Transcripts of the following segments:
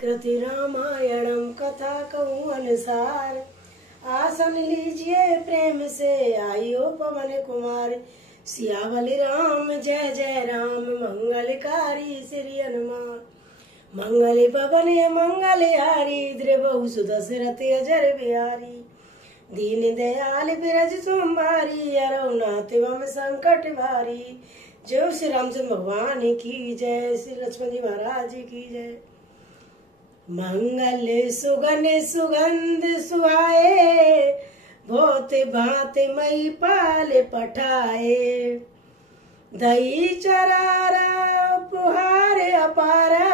कृति रामायणम कथा कहूँ अनुसार। आसन लीजिए प्रेम से आइयो पवन कुमार। सियावल राम जय जय राम मंगलकारी श्री हनुमान। मंगल पवन मंगल हारी द्रवहु सुदशरथ अजर बिहारी। दीन दयाल बिरज सोमवारी अरौनाथ वम संकट भारी। जो श्री रामचंद्र भगवान की जय, श्री लक्ष्मण जी महाराज की जय। मंगल सुगन सुगंध सुहाए बहुत भांति मई पाल पठाए। दही चरारा पुहार अपारा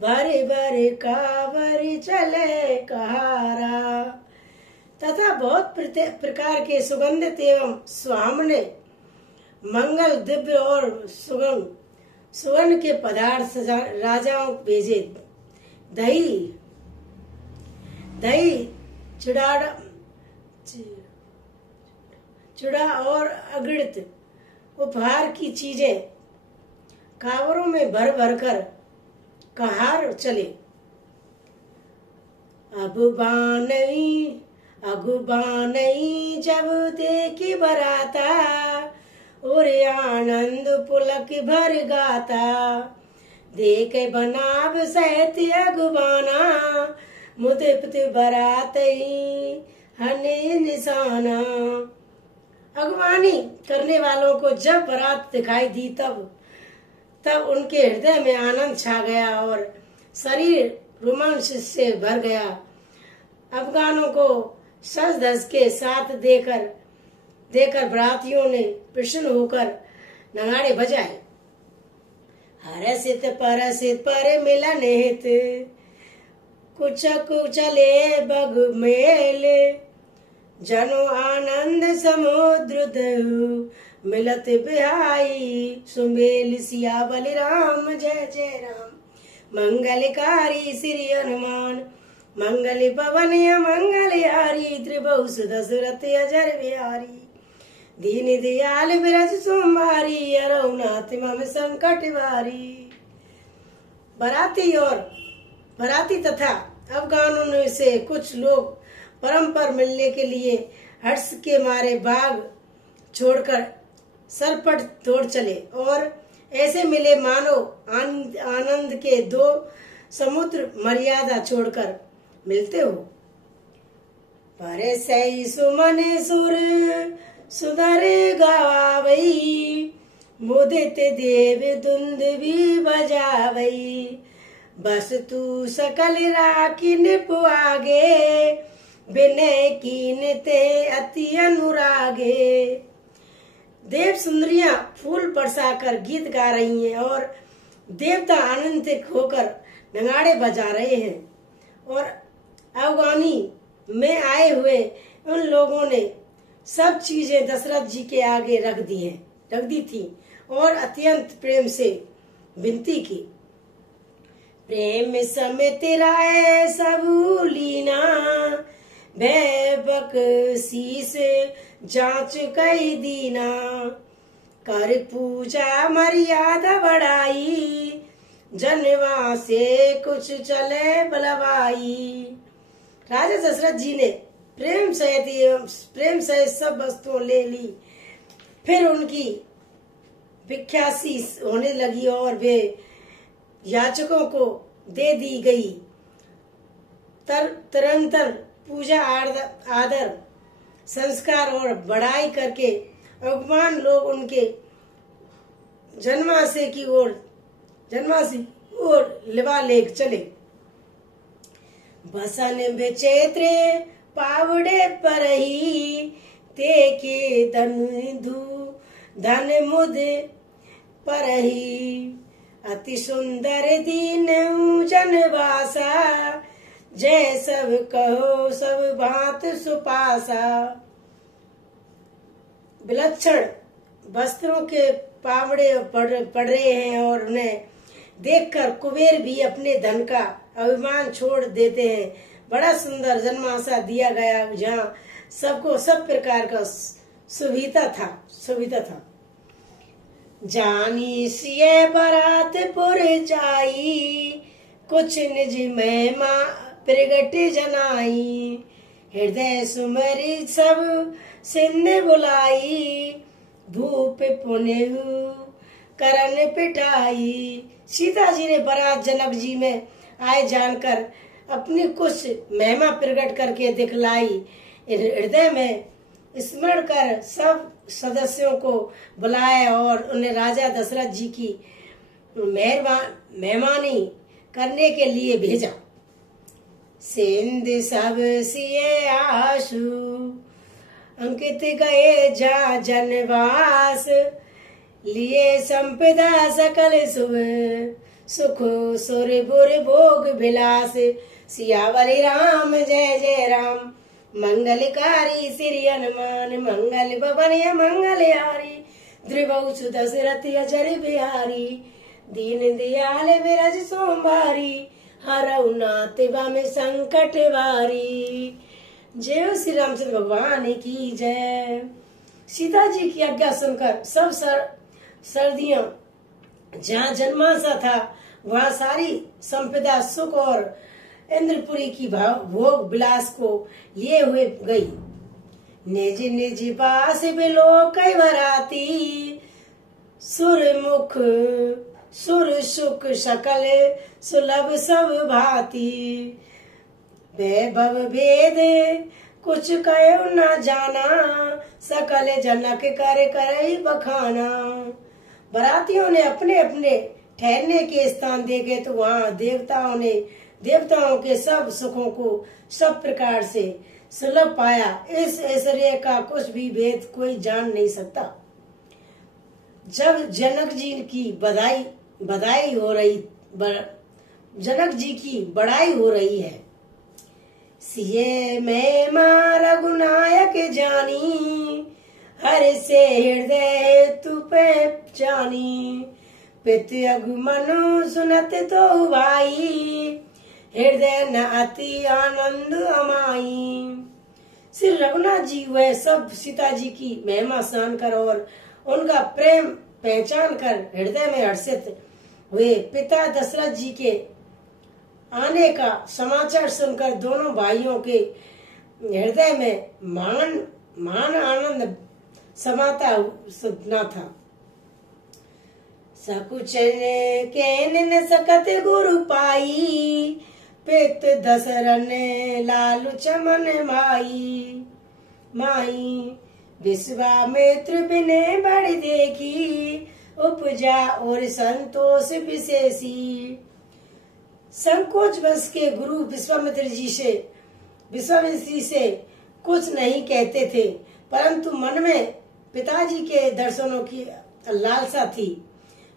भरे भरे कावर चले कहारा। तथा बहुत प्रकार के सुगंधित एवं सुहावने मंगल दिव्य और सुगंध के पदार्थ राजाओं भेजे। दही चूड़ा और अगणित उपहार की चीजें कावरों में भर भर कर कहार चले। अगुबानई जब देखी बराता और आनंद पुलक भर गाता। देखे बनाब सहत अगुबाना मुदिप्त बरातई हने निशाना। अगवानी करने वालों को जब बारात दिखाई दी तब उनके हृदय में आनंद छा गया और शरीर रोमांच से भर गया। अफगानों को सज धज के साथ देकर बरातियों ने प्रसन्न होकर नगाड़े बजाए। हरसित परसित पर मिलन हित कुछ कुचले बग मेले। जनो आनंद समुद्र दहु मिलत बिहाई सुमेल। सियावल राम जय जय राम मंगलकारी श्री हनुमान। मंगल पवन मंगल हारी त्रिभुव सुदशरथ अजर बिहारी। दीन दयाल बिरज सोमवारी अरौनाथ मम संकट भारी। बराती तथा अफगानों में से कुछ लोग परम्पर मिलने के लिए हर्ष के मारे बाग छोड़कर सरपट दौड़ चले और ऐसे मिले मानो आनंद के दो समुद्र मर्यादा छोड़कर मिलते हो। परे सही सुमन सुर सुधर गावई मुदित देव धुंध भी बजावई। बस तू सकल राखी निपुआगे बिनय कीनते अति अनुरागे। देव सुंदरियां फूल बरसाकर गीत गा रही हैं और देवता आनंदित होकर नगाड़े बजा रहे हैं। और अफगानी में आए हुए उन लोगों ने सब चीजें दशरथ जी के आगे रख दी थी और अत्यंत प्रेम से विनती की। प्रेम समेत राय सबू लीना भैबक शीस जांच कई दीना। कर पूजा मर्यादा बढ़ाई जनवा से कुछ चले बलवाई। राजा दशरथ जी ने प्रेम सहित सब वस्तुएं ले ली। फिर उनकी भिक्षासी होने लगी और वे याचकों को दे दी गई। तरंतर पूजा आदर संस्कार और बड़ाई करके अफगान लोग उनके जन्माशय की ओर लिवा लेक चले। बसन विचेत्र पावड़े पर ही ते के धन मुद पर ही। अति सुंदर दीन जनवासा जय सब कहो सब भांत सुपासा। विलक्षण वस्त्रों के पावड़े पड़ रहे हैं और उन्हें देखकर कुबेर भी अपने धन का अभिमान छोड़ देते हैं। बड़ा सुंदर जन्माशय दिया गया जहाँ सबको सब प्रकार का सुविधा था। जानी सिए बरात पुर जाई कुछ निज महिमा प्रगट जनाई, हृदय सुमरी सब सिंध बुलाई, भूप पुनेहु करन पिटाई। सीता जी ने बारात जनक जी में आए जानकर अपनी कुछ महिमा प्रकट करके दिखलाई, हृदय में स्मरण कर सब सदस्यों को बुलाया और उन्हें राजा दशरथ जी की मेहमानी करने के लिए भेजा। सिंध सब सिए आशु अंकित गए जा जनवास, लिए संपदा सकल सुव सुख सुर बुर भोग विलास, सियावली राम जय जय राम, मंगलकारी श्री हनुमान, मंगल भवन मंगलहारी, द्रिवसु दशरथ अजर बिहारी, दीन दयाल विरज सोमवारी, हरऊ नाथ में संकट वारी। जय श्री रामचंद्र भगवान की जय। सीता जी की आज्ञा सुनकर सब सर्दियां जहाँ जन्मांसा था वहाँ सारी संपदा सुख और इंद्रपुरी की भोग विलास को लिए हुए गई। निज निज बास बिलो कई वराती, सुर मुख सुर सुख सकल सुलभ सब भांति, वैभव भेद कुछ कहो न जाना, सकल जनक कर करई बखाना। बरातियों ने अपने अपने ठहरने के स्थान देखे तो वहाँ देवताओं के सब सुखों को सब प्रकार से सुलभ पाया। इस ऐश्वर्य का कुछ भी भेद कोई जान नहीं सकता। जब जनक जी की बधाई हो रही, जनक जी की बड़ाई हो रही है। सिए मैं मां रघुनायक जानी, हर से हृदय तू जानी, पित अगु मनु सुनत तो भाई, हृदय न अति आनंद अमाई। श्री रघुनाथ जी वह सब सीता जी की महिमा स्नान कर और उनका प्रेम पहचान कर हृदय में हर्षित हुए। पिता दशरथ जी के आने का समाचार सुनकर दोनों भाइयों के हृदय में मान आनंद समाता सुना था। सकुच के सकत गुरु पाई, पित दशरन लालु चमन माई, विश्वामित्र बिने बड़ देखी, उपजा और संतोष विशेषी। संकोच वंश के गुरु विश्वामित्र जी से कुछ नहीं कहते थे, परंतु मन में पिताजी के दर्शनों की लालसा थी।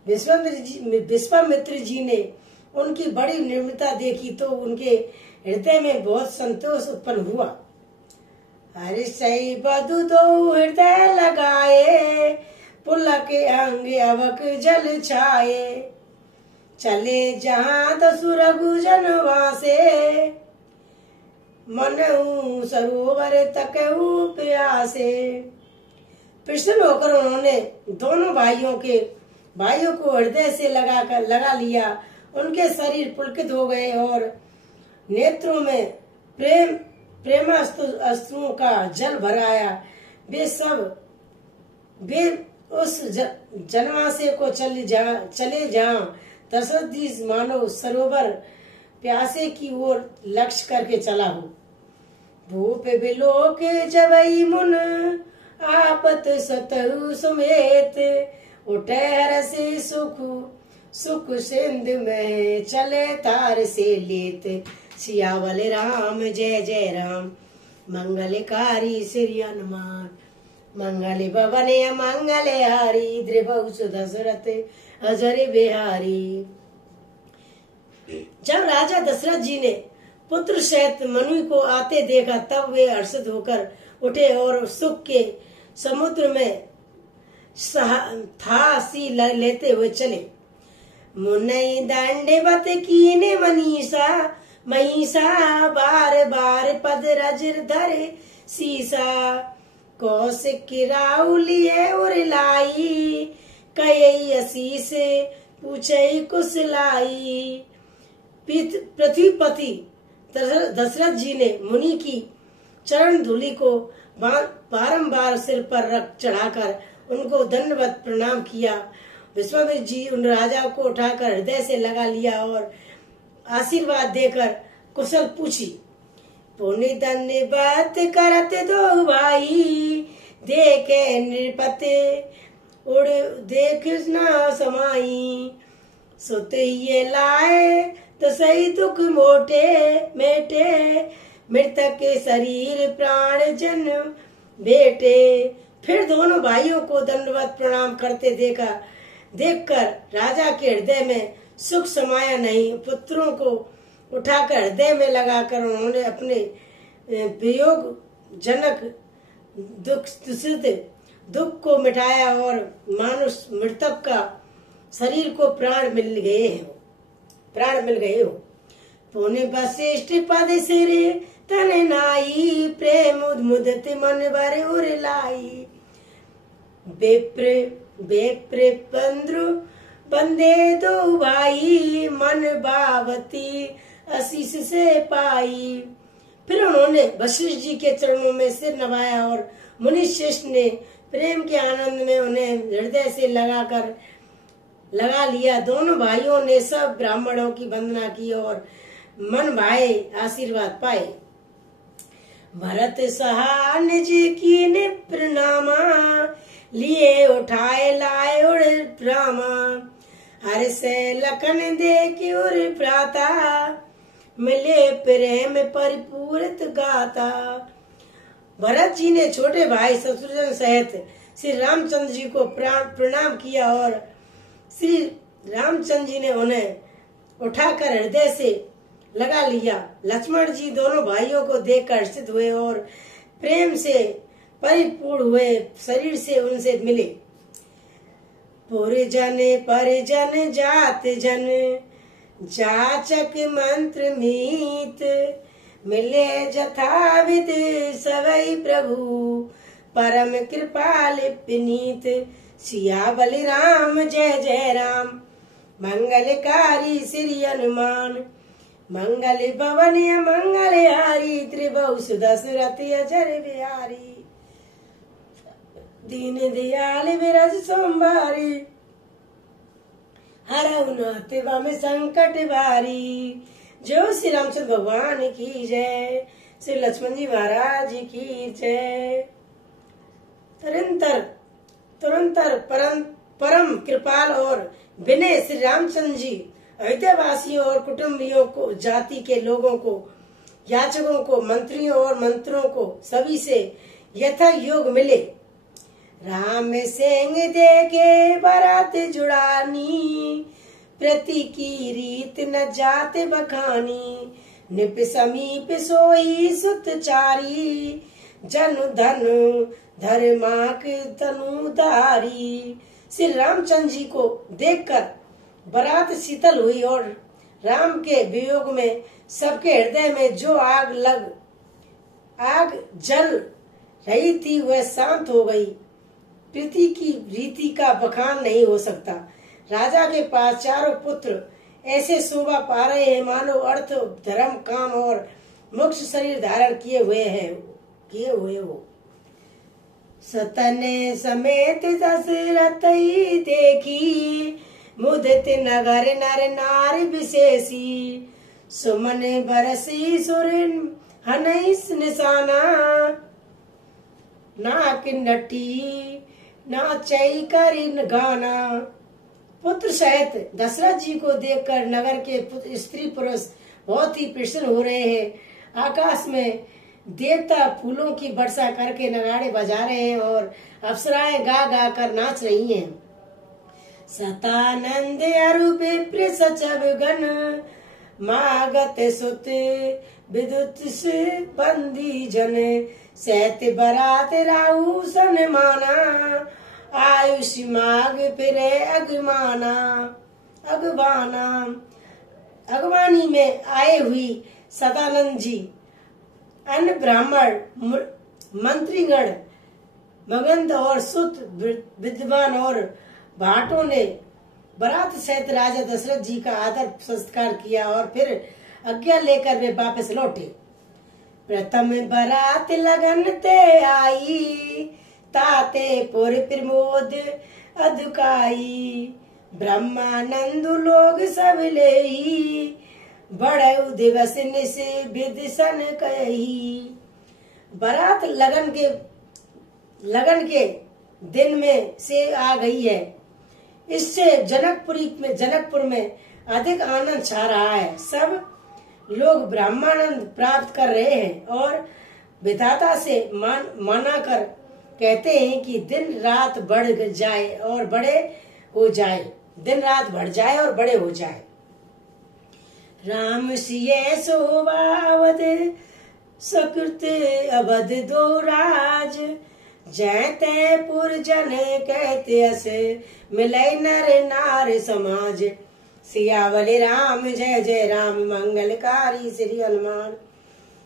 विश्वामित्र जी ने उनकी बड़ी निर्मलता देखी तो उनके हृदय में बहुत संतोष उत्पन्न हुआ। हर्षई बधु दो हृदय लगाए, पुलक अंग अवक जल छाए, चले जहाँ दसु रघु जनवासे, मनऊ सरोवर तकऊ प्यासे। प्रसन्न होकर उन्होंने दोनों भाइयों को हृदय से लगा लिया। उनके शरीर पुलकित हो गए और नेत्रों में प्रेमाश्रुओं का जल भर आया। वे उस जनवासे को चले जहाँ दशरथ जी मानो सरोवर प्यासे की ओर लक्ष्य करके चला हो। भूप बिलोक जबई मुन आपत सतहु सुमेत, उठे हरसि सुख सिंध में चले तार से लेत, सियावल राम जय जय राम, मंगलकारी श्री हनुमान, मंगल भवन मंगलहारी, द्रिवसु दशरथ अजर बिहारी। जब राजा दशरथ जी ने पुत्र सहित मनु को आते देखा तब वे हर्षित होकर उठे और सुख के समुद्र में थासी लेते हुए चले। मुनई दंडवत कीने मनीषा बार बार पद रज धर सीसा, कौशिक राउलिए और लाई, कई असीस पूछई कुशलाई, पृथ्वीपति दशरथ जी ने मुनि की चरण धूलि को बारंबार सिर पर रख चढ़ाकर उनको दंडवत प्रणाम किया। विश्वामित्र जी उन राजा को उठाकर हृदय से लगा लिया और आशीर्वाद देकर कुशल पूछी। पुण्य दंडवत करत दो भाई, देखे नृपति उड़ देख न समाई। सुत ये लाए तो सही दुख मोटे मेटे, मृतक के शरीर प्राण जन बेटे। फिर दोनों भाइयों को दंडवत प्रणाम करते देखकर राजा के हृदय में सुख समाया नहीं। पुत्रों को उठाकर हृदय में लगाकर उन्होंने अपने वियोग जनक दुख को मिटाया और मानुष मृतक का शरीर को प्राण मिल गए हो। पुण्य वशिष्ठ पद सिर तन नाई, प्रेम मुदत मन भर उर लाई। बेप्र पंद्रु बंदे दो भाई, मन भावती आशीष से पाई। फिर उन्होंने वशिष्ठ जी के चरणों में सिर नवाया और मुनि श्रेष्ठ ने प्रेम के आनंद में उन्हें हृदय से लगा लिया। दोनों भाइयों ने सब ब्राह्मणों की वंदना की और मन भाए आशीर्वाद पाए। भरत सहान जी की ने प्रणामा, लिए उठाए लाए उड़ प्रामा। हर से लखन देख उर प्राता, मिले प्रेम परिपूरित गाता। भरत जी ने छोटे भाई शत्रुघ्न सहित श्री रामचंद्र जी को प्रणाम किया और श्री रामचंद्र जी ने उन्हें उठाकर हृदय से लगा लिया। लक्ष्मण जी दोनों भाइयों को देखकर हर्षित हुए और प्रेम से परिपूर्ण हुए शरीर से उनसे मिले। परिजन जात जन जाचक मंत्र मीत, मिले जथाविध सवै प्रभु, परम कृपाल पुनीत। सिया बलि राम जय जय राम, मंगलकारी श्री हनुमान। मंगल भवन मंगलहारी, त्रिभुवन सुदशरथ अजर बिहारी। दीन दयाल विरज सोमवारी, हरऊ नाथ बम संकट भारी। जो श्री रामचंद्र भगवान की जय, श्री लक्ष्मण जी महाराज की जय। तुरंतर परम कृपाल और विनय श्री रामचंद्र जी अयोध्या वासियों और कुटुंबियों को, जाति के लोगों को, याचकों को, मंत्रियों और मंत्रों को सभी से यथा योग मिले। राम सिंह देखे बारात जुड़ानी, प्रति की रीत न जात बखानी। निप समीप सोई सुतचारी, जनु धनु धर्माक तनुधारी। श्री रामचंद्र जी को देखकर बारात शीतल हुई और राम के वियोग में सबके हृदय में जो आग जल रही थी वह शांत हो गई। प्रीति की रीति का बखान नहीं हो सकता। राजा के पास चारों पुत्र ऐसे शोभा पा रहे हैं मानो अर्थ, धर्म, काम और मोक्ष शरीर धारण किए हुए हो। सतने समेत दशरथ देखी, मुदित नगर नर नारी विशेषी। सुमन बरसी सुरिन हनैस निशाना, नाक नटी नाचई करिन गाना। पुत्र सहित दशरथ जी को देखकर नगर के स्त्री पुरुष बहुत ही प्रसन्न हो रहे हैं। आकाश में देवता फूलों की वर्षा करके नगाड़े बजा रहे हैं और अप्सराएं गा गा कर नाच रही हैं। सतानंद अरु विप्र सचब गण, मागत सुत विद्युत बंदी जन। सैत बरात राहु सन माना, आयुष माग फिरे अगवानी में आए हुई सदानंद जी अन्य ब्राह्मण मंत्रीगण मगध और सुत विद्वान और भाटों ने बारात सहित राजा दशरथ जी का आदर संस्कार किया और फिर आज्ञा लेकर वे वापस लौटे। प्रथम बारात लगन ते आई, ताते पुर प्रमोद अधुकाई। ब्रह्मानंद लोग सब लेही, बड़ऊ दिवस निस विधि सन कही। बारात लगन के दिन में से आ गई है। इससे जनकपुर में अधिक आनंद छा रहा है। सब लोग ब्रह्मानंद प्राप्त कर रहे हैं और विधाता से माना कर कहते हैं कि दिन रात बढ़ जाए और बड़े हो जाए, दिन रात बढ़ जाए और बड़े हो जाए। राम सिय सोवावद सकृत अवध दो राज, जैते पुरजन कहते अस मिलय नर नार समाज। सियावल राम जय जय राम, मंगलकारी श्री हनुमान।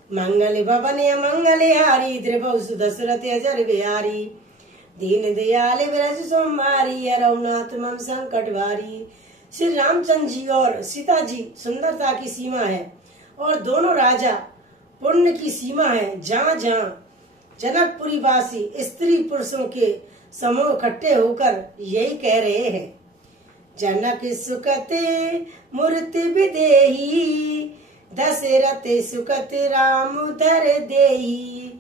मंगल भवन मंगल हारी, द्रवसु दशरथ अजर बिहारी। दीन दयाल ब्रज सोमारी, रघुनाथ मम संकट भारी। श्री रामचंद्र जी और सीता जी सुंदरता की सीमा है और दोनों राजा पुण्य की सीमा है। जहाँ जहाँ जनकपुरी वासी स्त्री पुरुषों के समूह इकट्ठे होकर यही कह रहे हैं। जनक सुकत मूर्ति विदेही, दशरथ सुकत राम धर देही।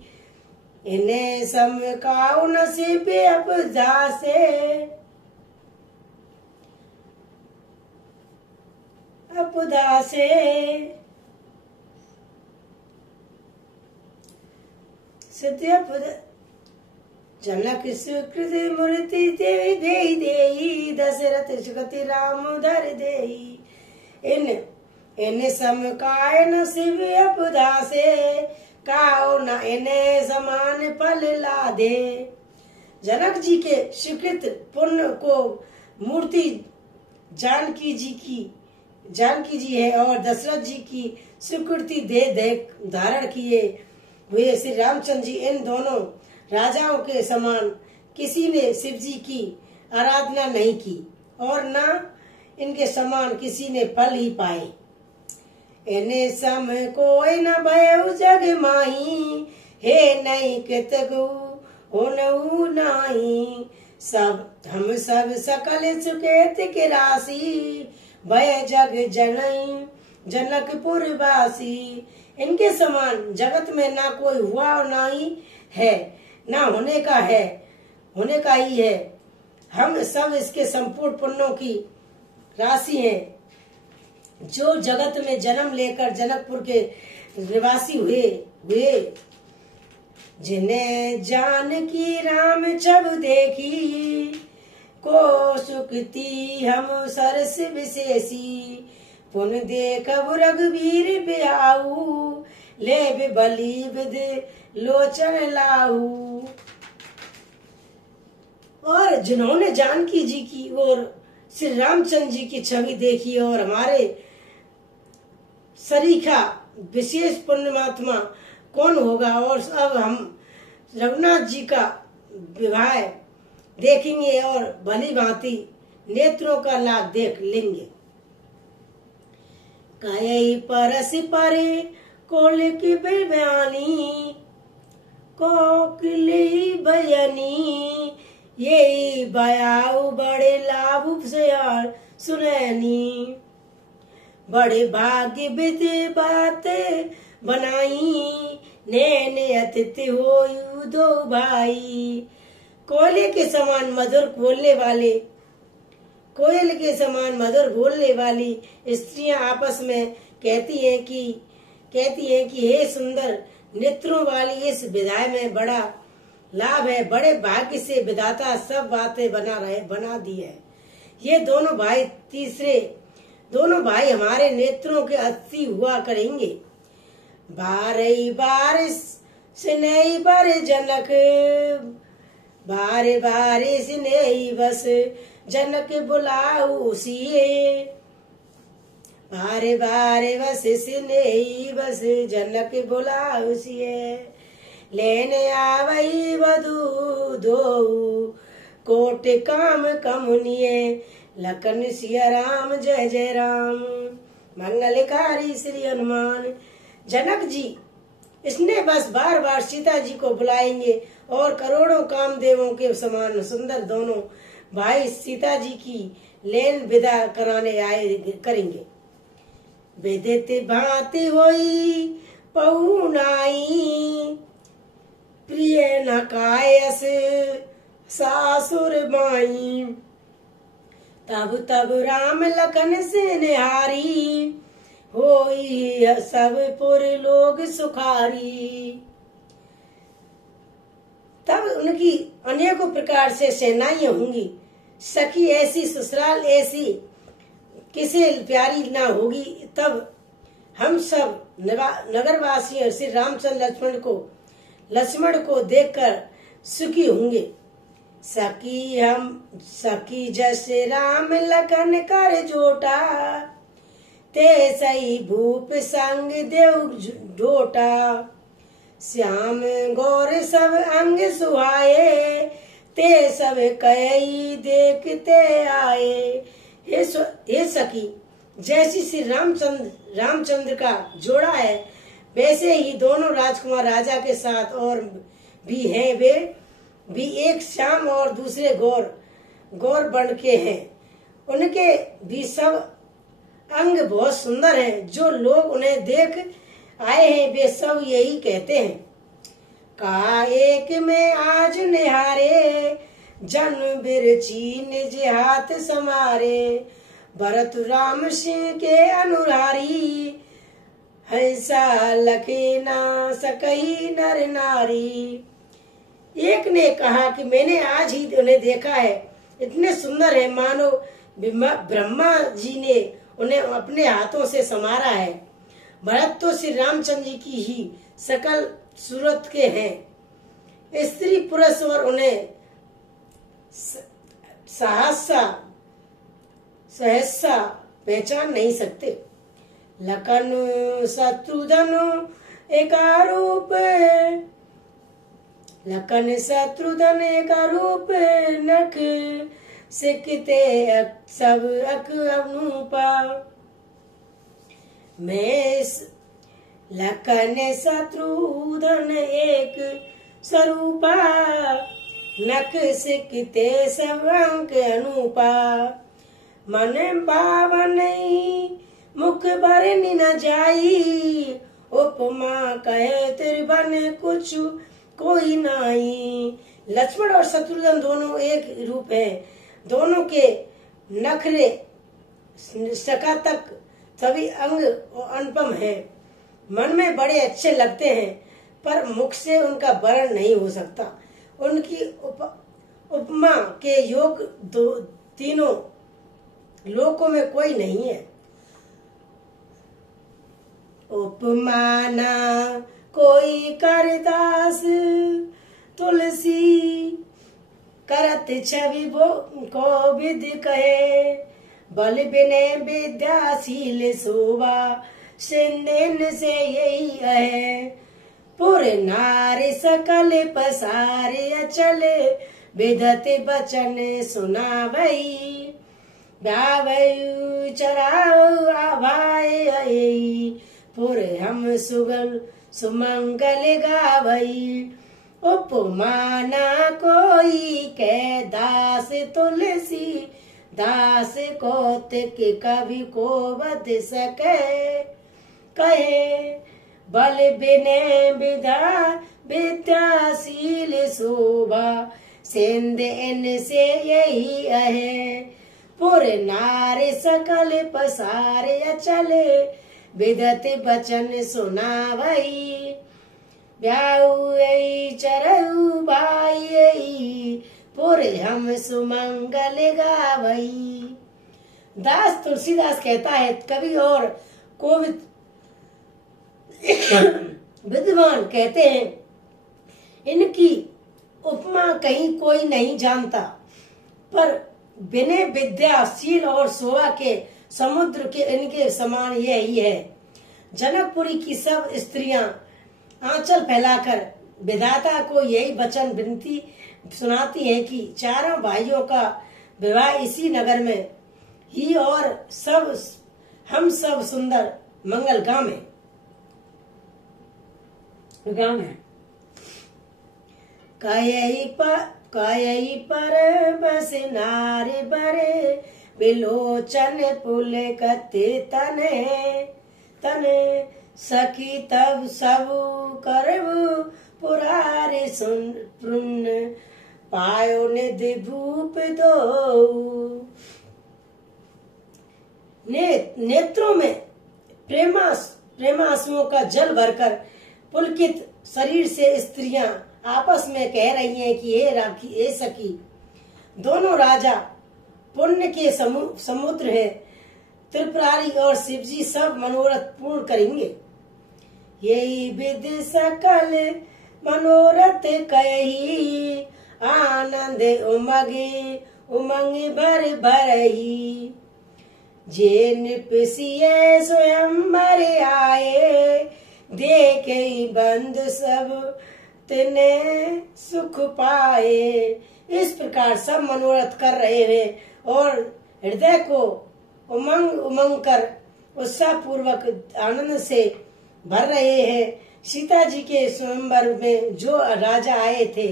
इन्हें सम काउ नसीब अपदासे। जनक सुकृत मूर्ति देवी देई देई, दशरथ सुकति राम धर देई। इन सम काय नसीब अपदासे, काओ न इन्हें समान फल लादे। जनक जी के स्वीकृत पुण्य को मूर्ति जानकी जी है और दशरथ जी की स्वीकृति दे धारण किए हुए श्री रामचंद्र जी इन दोनों राजाओं के समान किसी ने शिव जी की आराधना नहीं की और न इनके समान किसी ने फल ही पाए। इन्हें सम कोई न भय जग माही, हे नहीं कृतगु होनऊ नाही। हम सब सकल सुकेत के राशि, भय जग जनई जनकपुर वासी। इनके समान जगत में ना कोई हुआ और ना ही है, ना होने का ही है। हम सब इसके संपूर्ण पुण्यों की राशि हैं, जो जगत में जन्म लेकर जनकपुर के निवासी हुए। जिन्हें जानकी राम जब देखी, को सुकृति हम सरस विशेषी। पुन देखब रघुवीर ब्याहू, ले बलि विद लोचन लाहू। और जिन्होंने जानकी जी की और श्री रामचंद्र जी की छवि देखी और हमारे सरीखा विशेष पुण्यमात्मा कौन होगा। और अब हम रघुनाथ जी का विवाह देखेंगे और भली भांति नेत्रों का लाभ देख लेंगे। कायई परस परे कोल की बयानी, कोकिली बयानी। ये बयाऊ बड़े लाभ सुनैनी, बड़े भाग्य विधि बात बनाई। नैने अतिथि हो दो भाई। कोयले के समान मधुर कोयल के समान मधुर बोलने वाली स्त्रियां आपस में कहती हैं कि हे सुंदर नेत्रों वाली, इस विदाई में बड़ा लाभ है। बड़े भाग्य से विधाता सब बातें बना दी है। ये दोनों भाई हमारे नेत्रों के अति हुआ करेंगे। बारही बारिश स्नेही बर जनक, बारे बारे स्नेही बस जनक बुलाऊ सिए। बारे बारे बस स्नेही बस जनक बुलाऊ सिए। लेने आवई वधू दो, कोट काम कमुनिये लखन सिया राम जय जय राम, मंगलकारी श्री हनुमान। जनक जी इसने बस बार बार सीता जी को बुलाएंगे और करोड़ों कामदेवों के समान सुंदर दोनों भाई सीता जी की लेन विदा कराने आए करेंगे। विदित भांति होई पहुनाई, प्रिय न कायस सासुर माई। तब तब राम लखन से निहारी, होई सब पुर लोग सुखारी। तब उनकी अनेकों प्रकार से सेनाएं होंगी, सखी ऐसी ससुराल ऐसी किसे प्यारी ना होगी। तब हम सब नगरवासी श्री रामचंद्र लक्ष्मण को देखकर सुखी होंगे। सखी जैसे राम लखन कर जोटा, ते सही भूप संग देव ढोटा। श्याम गौर सब अंग सुहाए, ते सब कई देखते आए। हे सखी, जैसी श्री रामचंद्र का जोड़ा है, वैसे ही दोनों राजकुमार राजा के साथ और भी हैं। वे भी एक श्याम और दूसरे गौर बन के हैं। उनके भी सब अंग बहुत सुंदर हैं। जो लोग उन्हें देख आए हैं वे सब यही कहते हैं, का एक में आज निहारे, जन बिरची निज हाथ समारे। भरत राम सिंह के अनुरारी, हंसा लखे ना सकई नर नारी। एक ने कहा कि मैंने आज ही उन्हें देखा है, इतने सुंदर है मानो ब्रह्मा जी ने उन्हें अपने हाथों से संवारा है। भरत तो श्री रामचंद्र जी की ही सकल सूरत के हैं। स्त्री पुरुष और उन्हें सहसा पहचान नहीं सकते। लखन शत्रुघ्न एका रूप, लखन शत्रुघ्न एका रूप, नख सिकते सब अक अनुपा। मैं लखन शत्रुघ्न एक स्वरूपा, नख सिकते सब अंक अनुपा। मन पावन मुख बरनी न जाई, उपमा कहे त्रिभुवन कुछ कोई नाई। लक्ष्मण और शत्रुघ्न दोनों एक रूप है, दोनों के नखरे सका तक सभी अंग अनुपम है। मन में बड़े अच्छे लगते हैं, पर मुख से उनका वर्ण नहीं हो सकता। उनकी उपमा के योग तीनों लोकों में कोई नहीं है। उपमाना कोई करदास, तुलसी करत छवि को विद कहे। बल बिने विद्याशील शोभा, सिंधन से यही है। पुर नारी सकल पसारे अचल, विदत बचन सुनावई। गावयु चराउ आभाई, पुर हम सुगल सुमंगल गावई। उपमाना कोई के दास, तुलसी दास कौतिक कवि को बद सके। कहे बल बिने विद्याशील शोभा, सिंधन से यही है। पुर नारी सकल पसारे अचले, विदत बचन सुनावई। ब्याऊ चरऊ भाई, पुर हम सुमंगल गावई। दास तुलसीदास कहता है, कवि और कोविद विद्वान कहते हैं, इनकी उपमा कहीं कोई नहीं जानता, पर बिने विद्याशील और शोभा के समुद्र के इनके समान यही है। जनकपुरी की सब स्त्रियां आंचल फैलाकर विधाता को यही वचन विनती सुनाती है कि चारों भाइयों का विवाह इसी नगर में ही और सब हम सब सुंदर मंगल गामे कायई पर बस नारे बरे बिलोचन पुल कते तने सखी तब सब करब पुरारे सुन पुण्य पायो निधि भूप दो। नेत्रों में प्रेमांसुओं का जल भरकर पुलकित शरीर से स्त्रियां आपस में कह रही हैं कि हे सखी, दोनों राजा पुण्य के समुद्र है, त्रिपुरारी और शिवजी सब मनोरथ पूर्ण करेंगे। यही विधि सकल मनोरथ कही, आनंद उमंग भर भरही। जे निपसिए स्वयंवर आए, देखे बंधु सब तिने सुख पाए। इस प्रकार सब मनोरथ कर रहे हैं और हृदय को उमंग कर उत्साह पूर्वक आनंद से भर रहे हैं। सीता जी के स्वयंवर में जो राजा आए थे,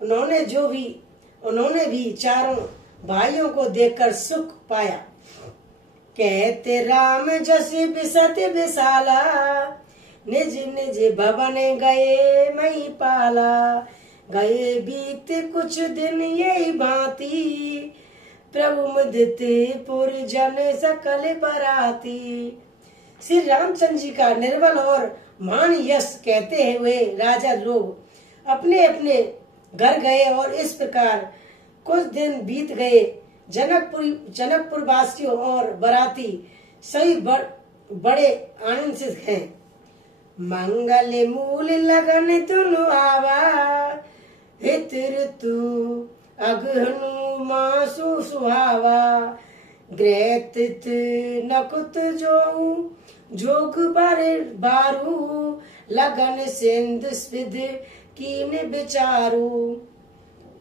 उन्होंने भी चारों भाइयों को देखकर सुख पाया। कहते राम जस बिसत विशाला, निज निज भवन गए मई पाला। गए बीते कुछ दिन यही भांति, प्रभु मुदित पुर जन सकल बराती। श्री रामचंद्र जी का निर्बल और मान यश कहते हुए राजा लोग अपने अपने घर गए और इस प्रकार कुछ दिन बीत गए। जनकपुर वासियों और बराती सभी बड़े आनंद से हैं। मंगल मूल लगन तुनु आवा, हित ऋतु अगहनु मासु सुहावा। गृह तिथ नकुत जोग बारू, लगन सिंधु स्विद कीन विचारू।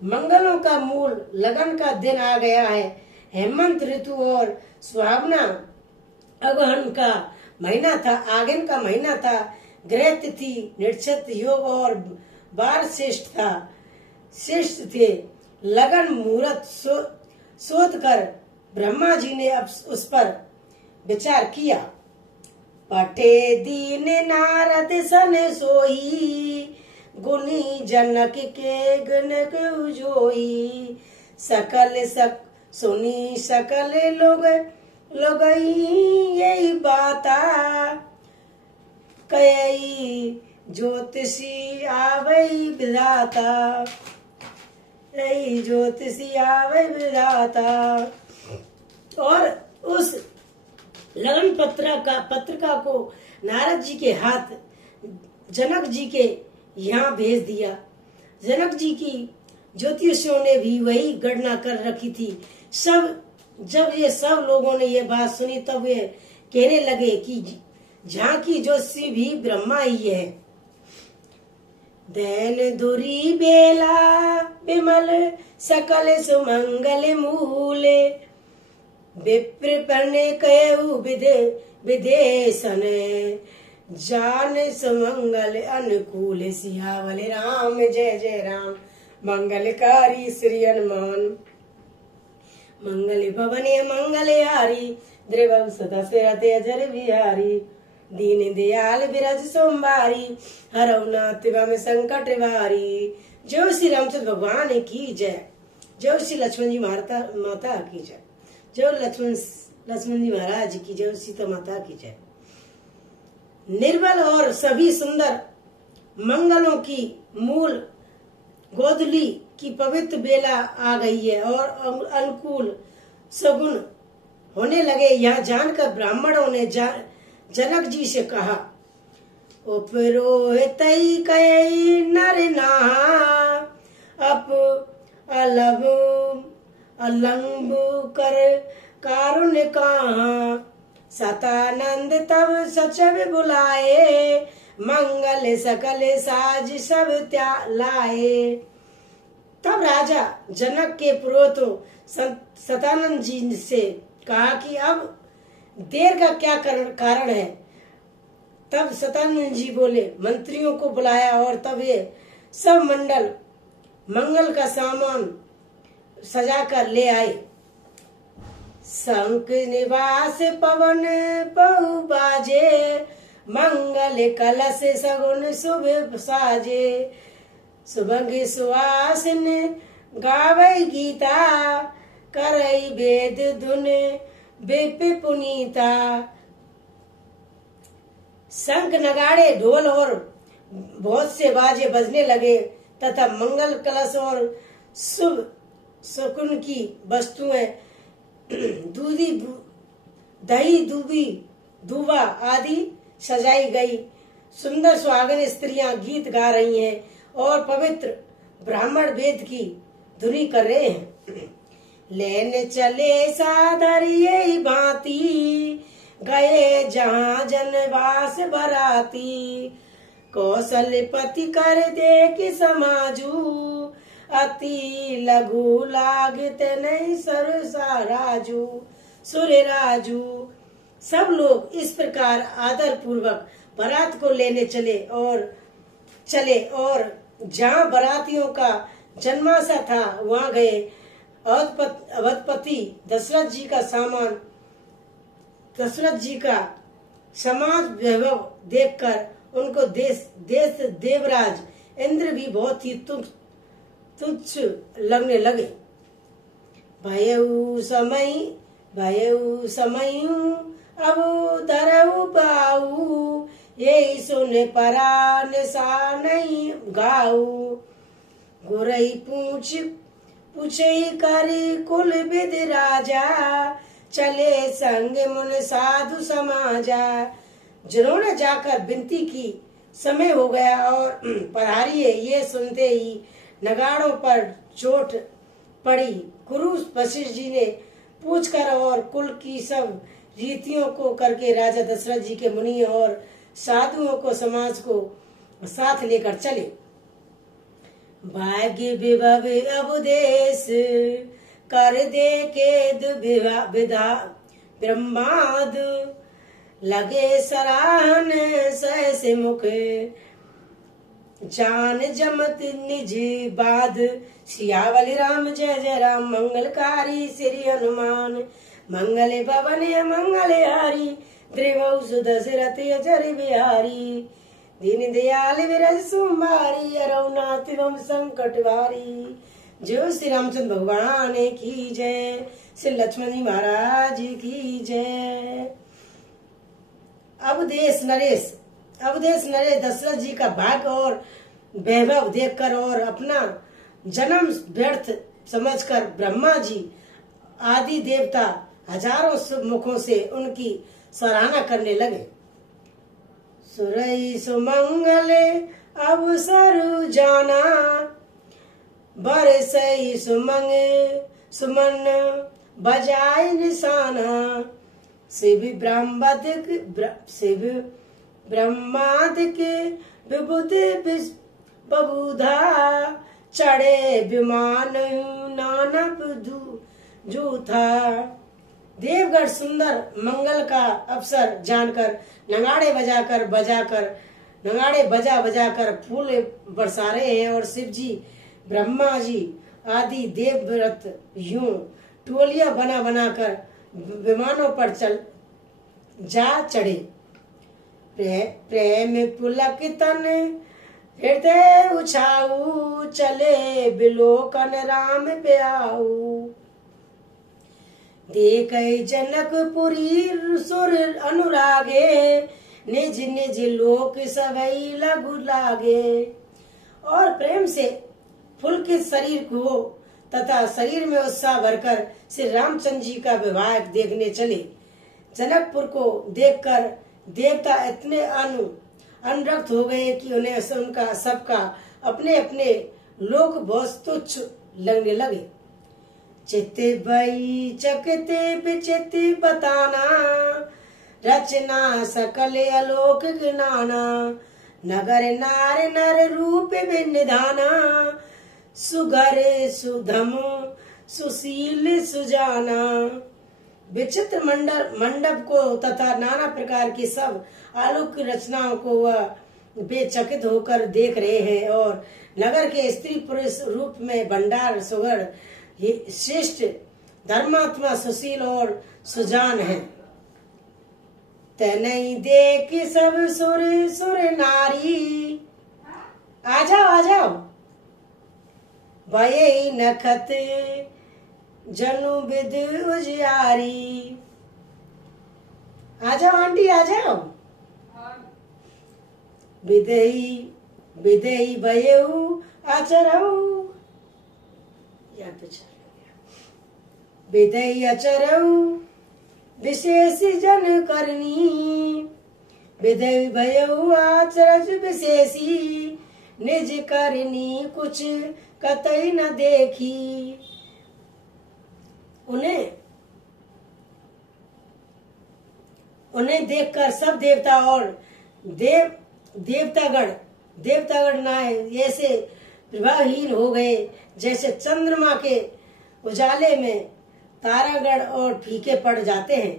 मंगलों का मूल लगन का दिन आ गया है। हेमंत ऋतु और सुहावना अगहन का महीना था, आगन का महीना था। ग्रह तिथि नक्षत्र योग और बार श्रेष्ठ थे। लगन मुहूर्त सोच कर ब्रह्मा जी ने उस पर विचार किया। पटे दीन नारद सन सोई, गुनी जनक के गणक जोई। सुनी सकल लोग यही बाता, कई ज्योतिषी आवई विधाता। यही ज्योतिषी आवई विधाता। और उस लगन पत्रिका को नारद जी के हाथ जनक जी के यहाँ भेज दिया। जनक जी की ज्योतिषियों ने भी वही गणना कर रखी थी। जब ये सब लोगों ने ये बात सुनी तब वे कहने लगे कि झांकी ज्योतिषी भी ब्रह्मा ही है। दैन धुरी बेला विमल सकल सुमंगल मूले, विप्र पढ़ने कयु विदेशन। जान सुमंगल अनुकूल सियावल राम जय जय राम। मंगलकारी श्री हनुमान, मंगल भवने मंगल हारी। द्रवम सदस्य अजर बिहारी, दीन दयाल बिरज सोमवारी। हरवनाथ में संकट वारी। जो श्री रामचंद्र भगवान की जय। जो श्री लक्ष्मण जी माता की जय। जो लक्ष्मण जी महाराज की जय। सीता माता की जय। निर्बल और सभी सुंदर मंगलों की मूल गोधली की पवित्र बेला आ गई है और अनुकूल सगुन होने लगे। यह जानकर ब्राह्मणों ने जनक जी से कहा, उपरोहित कई नर नहा, अप अलंब कर कारुण्य कहा। सतानंद तब सचव बुलाए, मंगल सकल साज सब लाए। तब राजा जनक के पुरोहितों सतानंद जी से कहा कि अब देर का क्या कारण है। तब सतानंद जी बोले, मंत्रियों को बुलाया और तब ये सब मंडल मंगल का सामान सजा कर ले आए। शंख निवास पवन बहु बाजे, मंगल कलश सगुन शुभ साजे। सुभंग सुहासिन गावै गीता, करई वेद धुन बेपे पुनीता। शंख नगाड़े ढोल और बहुत से बाजे बजने लगे तथा मंगल कलश और शुभ शकुन की वस्तुएं दूधी दही दूबी दूबा आदि सजाई गई। सुंदर सुहागन स्त्रियां गीत गा रही हैं और पवित्र ब्राह्मण वेद की धुनी कर रहे हैं। लेने चले सादर यही भांति, गए जहाँ जनवास बराती। कौशलपति कर दे कि समाजू, अति लघु लागते नहीं सरसा राजू सुर राजू। सब लोग इस प्रकार आदर पूर्वक बारात को लेने चले और जहाँ बरातियों का जन्माशा था वहाँ गए। अवधपति दशरथ जी का समाज वैभव देखकर उनको देश देवराज इंद्र भी बहुत ही तुच्छ लगने लगे। भयऊ समय अब धरऊ बाऊ, यही सुन परा निशा नहीं गाऊ। गुरई पूछई करी कुल विद राजा, चले संग मुन साधु समाजा। जिन्होंने जाकर विनती की समय हो गया और पधारिए, ये सुनते ही नगाड़ों पर चोट पड़ी। गुरु वशिष्ठ जी ने पूछकर और कुल की सब रीतियों को करके राजा दशरथ जी के मुनि और साधुओं को समाज को साथ लेकर चले। भाग्य विभव अवदेश कर दे केद विधा ब्रह्माद, लगे सराहन सहस मुख जान जमत निज बाद। सियावली राम जय जय राम, मंगलकारी श्री हनुमान। मंगल भवन मंगल हारी, द्रिवौ सुदशरथ अजर बिहारी। दीन दयाल विरज सुमारी, अरौनाथ एवं संकट वारी। जो श्री रामचंद्र भगवान की जय, श्री लक्ष्मण जी महाराज की जय। अवधेश नरेश दशरथ जी का भाग्य और वैभव देखकर और अपना जन्म व्यर्थ समझकर ब्रह्मा जी आदि देवता हजारों शुभ मुखों से उनकी सराहना करने लगे। सुरई सुमंगल अवसर जाना, बरसई सुमन बजाय निशाना। शिव ब्रह्मादिक विभूति बबूधा, चढ़े विमान नानक जूथा। देवगढ़ सुंदर मंगल का अवसर जानकर नगाड़े बजाकर फूल बरसा रहे हैं और शिव जी ब्रह्मा जी आदि देवव्रत यूं टोलियां बनाकर विमानों पर जा चढ़े। प्रेम पुलक तन हृदय उछाऊ, चले बिलोकन राम पे आऊ। देखै जनकपुरी सुर अनुरागे, निज निज लोक सवई लघु लागे। और प्रेम से पुलकित शरीर को तथा शरीर में उत्साह भरकर श्री रामचंद्र जी का विवाह देखने चले। जनकपुर को देखकर देवता इतने अनुरक्त हो गए कि उन्हें उनका सबका अपने अपने लोक बहुत तुच्छ लगने लगे। चित्ते बई चकते विचित्र बताना, रचना सकल अलोक गिनाना। नगर नार नर रूप विनिधाना, सुघर सुधम सुशील सुजाना। विचित्र मंडप को तथा नाना प्रकार की सब अलौकिक रचनाओं को वह बेचकित होकर देख रहे हैं। और नगर के स्त्री पुरुष रूप में भंडार सुगढ़ श्रेष्ठ धर्मात्मा सुशील और सुजान है। तनई देख सब सुर सुर नारी, आ जाओ भये नखत जनु विद उजियारी। आ जाओ आंटी आ जाओ। विदेही विदेही भयऊ आचरऊ, विदेही अचरऊ विशेष जन करनी। विदेही भयऊ आचरज विशेषी, निज करनी कुछ कतई न देखी। उन्हें देखकर सब देवता और देवतागण नाय ऐसे प्रभावहीन हो गए जैसे चंद्रमा के उजाले में तारागण और फीके पड़ जाते हैं।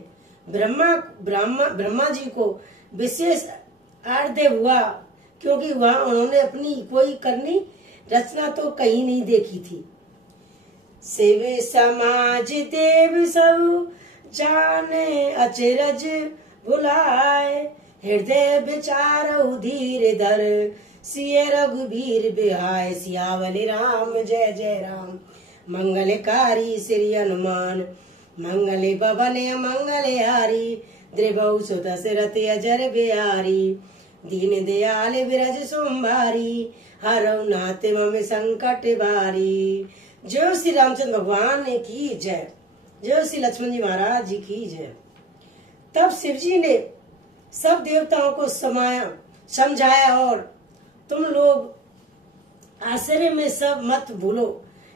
ब्रह्मा जी को विशेष आर्देव हुआ, क्योंकि वहाँ उन्होंने अपनी कोई करनी रचना तो कहीं नहीं देखी थी। शिव समाज देव सब जाने अचरज भुलाए, हृदय विचार धीर धर सिय रघुवीर बिहाय। सियावली राम जय जय राम, मंगलकारी श्री हनुमान, मंगले बबन मंगले हारी। द्रिभु सुत दशरथ अजर बिहारी, दीन दयाल विरज सोमवारी। हरौ नाथ मम संकट बारी। जो श्री रामचंद्र भगवान ने की जय, जो श्री लक्ष्मण जी महाराज जी की जय। तब शिव जी ने सब देवताओं को समझाया और तुम लोग आश्चर्य में सब मत भूलो,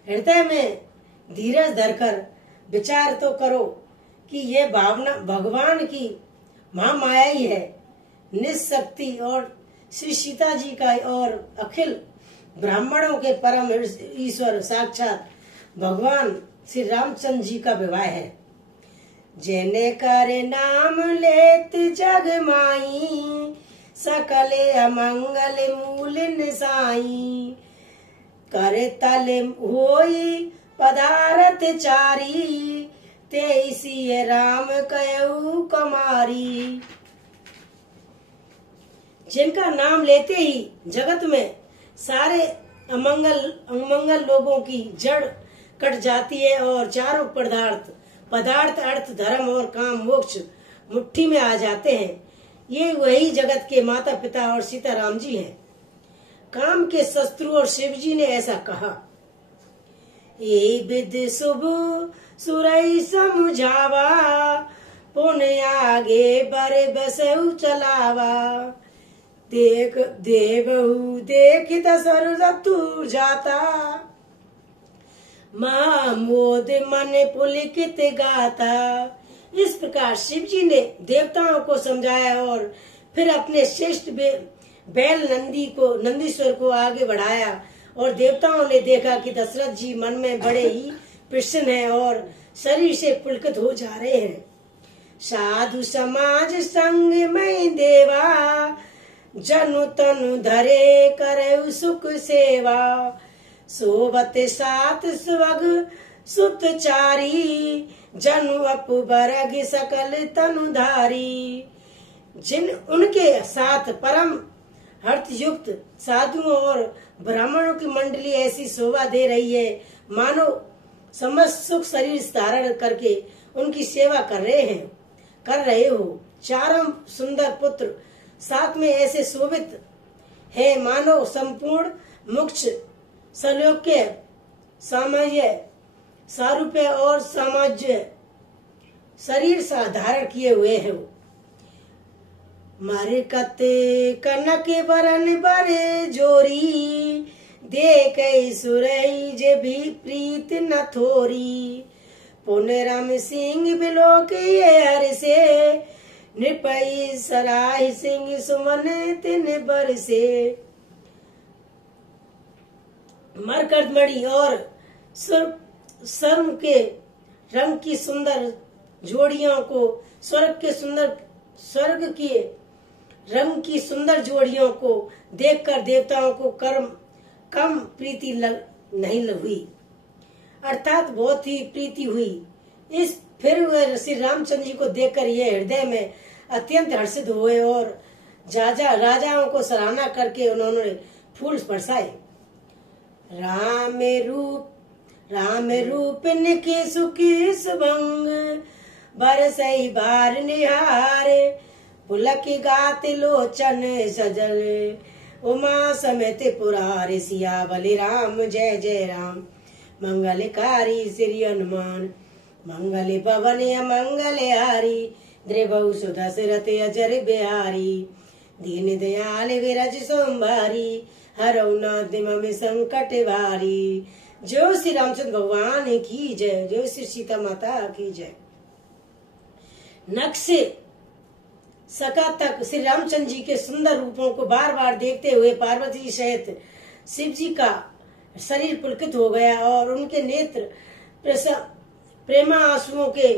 हृदय में धीरज धरकर विचार तो करो कि ये भावना भगवान की महामाया ही है। निशक्ति और श्री सीता जी का और अखिल ब्राह्मणों के परम ईश्वर साक्षात भगवान श्री रामचंद्र जी का विवाह है। जेने करे नाम लेत जग माई, सकले अमंगल मूल निसाई। करे तले होई पदारथ चारी, तेईसी राम कयऊ कमारी। जिनका नाम लेते ही जगत में सारे अमंगल लोगों की जड़ कट जाती है और चारों पदार्थ अर्थ धर्म और काम मोक्ष मुट्ठी में आ जाते हैं। ये वही जगत के माता पिता और सीताराम जी हैं। काम के शत्रु और शिव जी ने ऐसा कहा। ये विद शुभ सुरई समझावा, पुण्य आगे बर बसऊ चलावा। देख देवहु देख दशरथ जाता, मोद मन पुलकित गाता। इस प्रकार शिव जी ने देवताओं को समझाया और फिर अपने श्रेष्ठ बैल नंदीश्वर को आगे बढ़ाया। और देवताओं ने देखा कि दशरथ जी मन में बड़े ही प्रसन्न हैं और शरीर से पुलकित हो जा रहे हैं। साधु समाज संग में देवा, जनु तनु धरे करे सुख सेवा। सोबत सात सुवग सुत चारी, जनु अपबरग सकल तनुधारी। जिन उनके साथ परम हर्ष युक्त साधुओं और ब्राह्मणों की मंडली ऐसी शोभा दे रही है, मानो समस्त सुख शरीर धारण करके उनकी सेवा कर रहे हो। चारों सुंदर पुत्र साथ में ऐसे शोभित है, मानो संपूर्ण मोक्ष सलोक्य सामय सारूप्य और सामज्य शरीर धारण किए हुए है। मारे कते कनक बरन बरे जोरी, देख सुरई जे भी प्रीत न थोरी। पुण्य राम सिंह बिलोक ये हर से, नृपई सराय सिंह सुमन तिन बरसे। मरकत मणि और सर्व के रंग की सुंदर जोड़ियों को स्वर्ग के रंग की सुंदर जोड़ियों को देखकर देवताओं को कम प्रीति नहीं हुई, अर्थात बहुत ही प्रीति हुई। फिर वह श्री रामचंद्र जी को देखकर ये हृदय में अत्यंत हर्षित हुए और राजाओं को सराहना करके उन्होंने फूल बरसाए। राम रूप निके सुखी सुभंग बरसई बार निहारे, पुलक गात लोचन सजल उमा समेत पुरारे, सिया बलि राम जय जय राम, मंगलकारी श्री हनुमान, मंगल पवन मंगल हारी, द्रिभु सुदशरथ अजर बिहारी, दीन दयाल विरज सोमवारी, हरौ नाथ मम संकट भारी। जो श्री रामचंद्र भगवान की जय, जो श्री सीता माता की जय। नक्शे सका तक श्री रामचंद्र जी के सुंदर रूपों को बार बार देखते हुए पार्वती जी सहित शिव जी का शरीर पुलकित हो गया और उनके नेत्र प्रेमा आंसुओं के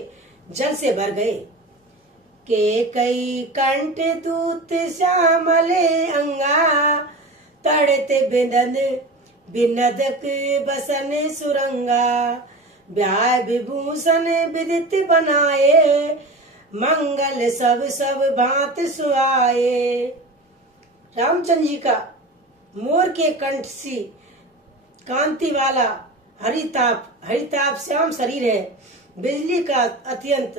जल से भर गए। के कई कंठ दूत श्यामले अंगा, तड़ते बिनदक बसन सुरंगा, ब्याह विभूषण विदित बनाए, मंगल सब भांत सुहाए। रामचंद्र जी का मोर के कंठ सी कांति वाला हरिताप श्याम शरीर है, बिजली का अत्यंत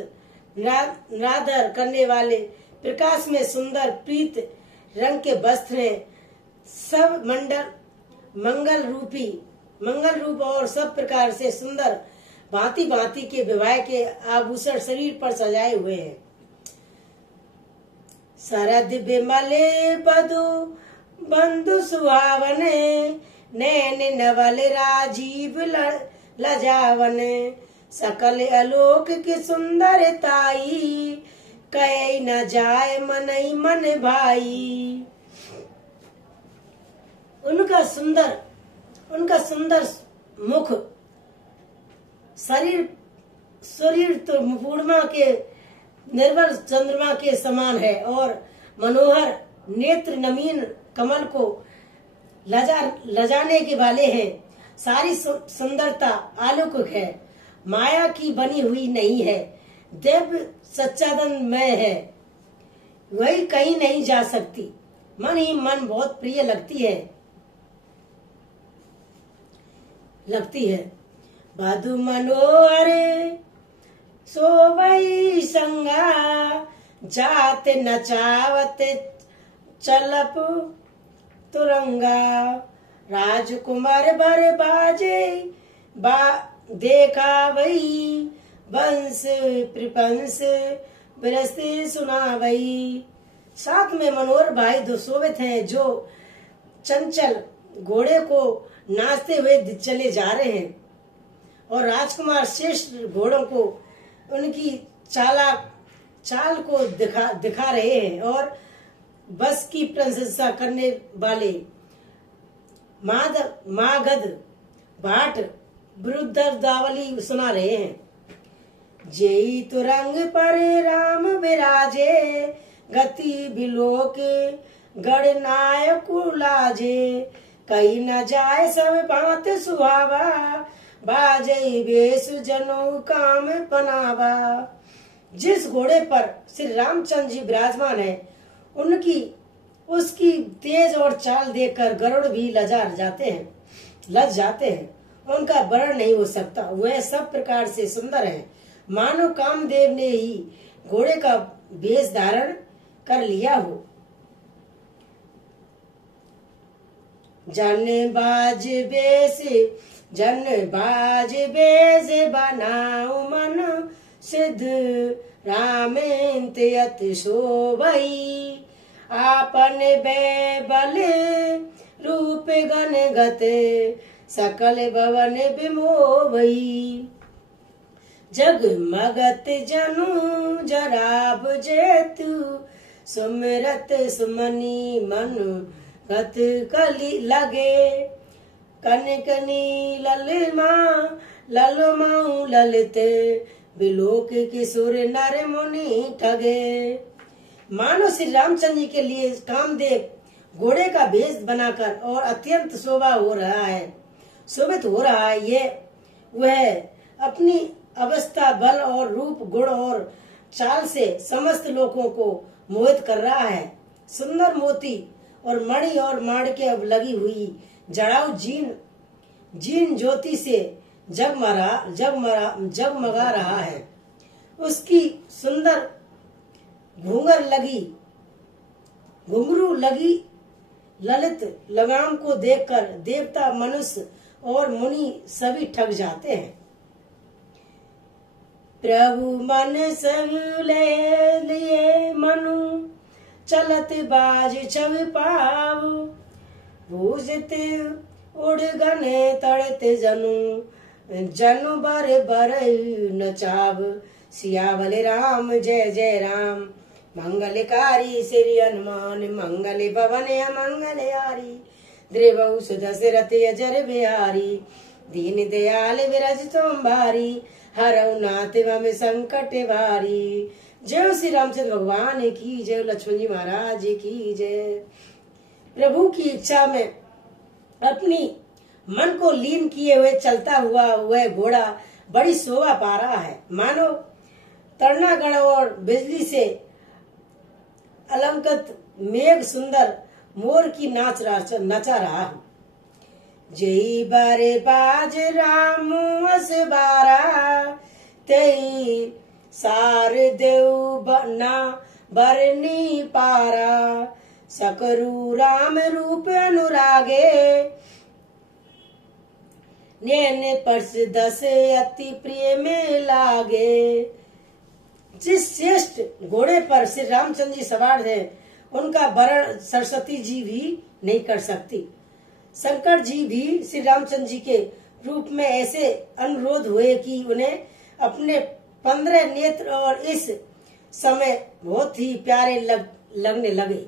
निरादर करने वाले प्रकाश में सुंदर प्रीत रंग के वस्त्र हैं, सब मंगल रूप और सब प्रकार से सुंदर भांति भांति के विवाह के आभूषण शरीर पर सजाए हुए हैं। शरद बिमले बंधु सुहावने, नैन नवल राजीव लजावन, सकल आलोक की सुंदरताई, कहे न जाए मनई मन भाई। उनका सुंदर मुख शरीर तो पूर्णिमा के निर्मल चंद्रमा के समान है और मनोहर नेत्र नमीन कमल को लजाने के वाले हैं। सारी सुंदरता अलौकिक है, माया की बनी हुई नहीं है, देव सच्चानंदमय है, वही कहीं नहीं जा सकती, मन ही मन बहुत प्रिय लगती है। बाधु मनोहर सोवई संगा, जात नचावत चलप तुरंगा, राजकुमार बर बाजे देखा वही, वंश प्रपंस विरस्ती सुना वही। साथ में मनोहर भाई दो शोभित हैं, जो चंचल घोड़े को नाचते हुए चले जा रहे हैं और राजकुमार श्रेष्ठ घोड़ों को उनकी चाल को दिखा रहे हैं और बस की प्रशंसा करने वाले मागध भाट वृद्धदावली सुना रहे हैं। जेई तुरंग पर राम विराजे, गति बिलोक गणनायक लाजे, कहीं न जाए सब भांत सुहावा, बाजई बेस जनो काम पनावा। जिस घोड़े पर श्री रामचंद्र जी विराजमान है, उसकी तेज और चाल देखकर गरुड़ भी लज जाते हैं। उनका वर्णन नहीं हो सकता, वह सब प्रकार से सुंदर है, मानो कामदेव ने ही घोड़े का वेश धारण कर लिया हो। जन बाज बेस बनाऊ मन, सिद्ध रामेंत यत शोभई, आपन बेबल रूप गणगत, सकल भवन विमोहई। जगमगत जनु जराब जेतु, सुमिरत सुमनी मनु गत कली लगे, कनकनी ललमाऊ ललित, बिलोक किशोर नर मुनि ठगे। मानो श्री रामचंद्र जी के लिए कामदेव घोड़े का भेष बनाकर और अत्यंत शोभित हो रहा है। ये वह अपनी अवस्था, बल और रूप, गुण और चाल से समस्त लोगों को मोहित कर रहा है। सुंदर मोती और मणि और माणिक्य अब लगी हुई जड़ाऊ जीन ज्योति से जगमगा रहा है। उसकी सुंदर घुंघरू लगी ललित लगाम को देखकर देवता, मनुष्य और मुनि सभी ठग जाते हैं। प्रभु मन सगुले लिए मनु चलत बाज छवि पाव भूजते उड़ गने तड़ते जनु बर नचाव। सियावल राम जय जय राम मंगलकारी श्री हनुमान मंगल भवन अमंगल हारी। द्रिवहु सुदशरथ अजर बिहारी दीन दयाल विरज तुम भारी हरऊ नाथ मम संकट भारी। जय श्री रामचंद्र भगवान की जय, लक्ष्मण जी महाराज की जय। प्रभु की इच्छा में अपनी मन को लीन किए हुए चलता हुआ वह घोड़ा बड़ी शोभा पा रहा है, मानो तरणागण और बिजली से अलंकृत मेघ सुंदर मोर की नचा रहा हूँ। जय बारे बाज राम अस बारा तई सार देव ना बरनी पारा। सकरु राम रूप अनुरागे नैन पर्स दस अति प्रिय में लागे। जिस श्रेष्ठ घोड़े पर श्री रामचंद्र जी सवार है उनका वर्ण सरस्वती जी भी नहीं कर सकती। शंकर जी भी श्री रामचंद्र जी के रूप में ऐसे अनुरोध हुए कि उन्हें अपने 15 नेत्र और इस समय बहुत ही प्यारे लगने लगे।